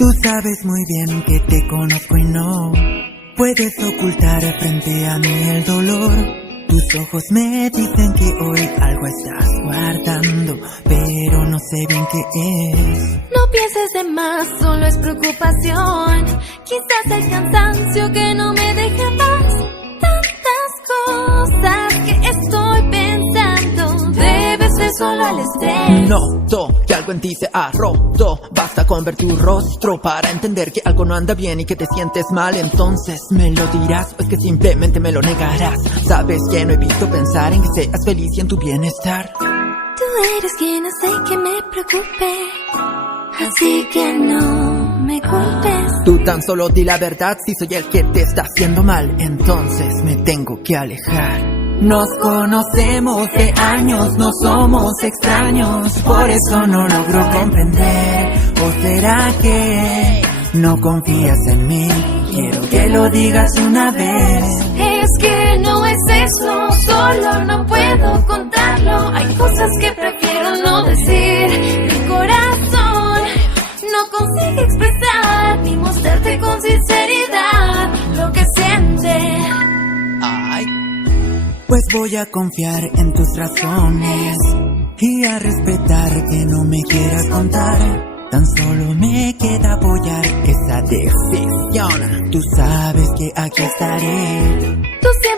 Tú sabes muy bien que te conozco y no puedes ocultar frente a mí el dolor. Tus ojos me dicen que hoy algo estás guardando, pero no sé bien qué es. No pienses de más, solo es preocupación. Quizás el cansancio que no me deja en paz. Tantas cosas que estoy pensando, debe ser solo el estrés. Noto que algo en ti se ha roto. Basta con ver tu rostro para entender que algo no anda bien y que te sientes mal. Entonces me lo dirás o es que simplemente me lo negarás. Sabes que no he visto pensar en que seas feliz y en tu bienestar. Tú eres quien hace que me preocupe, así que no me culpes. Tú tan solo di la verdad si soy el que te está haciendo mal. Entonces me tengo que alejar. Nos conocemos de años, no somos extraños, por eso no logro comprender. ¿O será que no confías en mí? Quiero que lo digas una vez. Es que no es eso, solo no puedo contarlo. Hay cosas que prefiero no decir. Mi corazón no consigue expresar ni mostrarte con sinceridad lo que siente. Ay, Pues voy a confiar en tus razones y a respetar que no me quieras contar. Tan solo me queda apoyar esa decisión. Tú sabes que aquí estaré. Tú siempre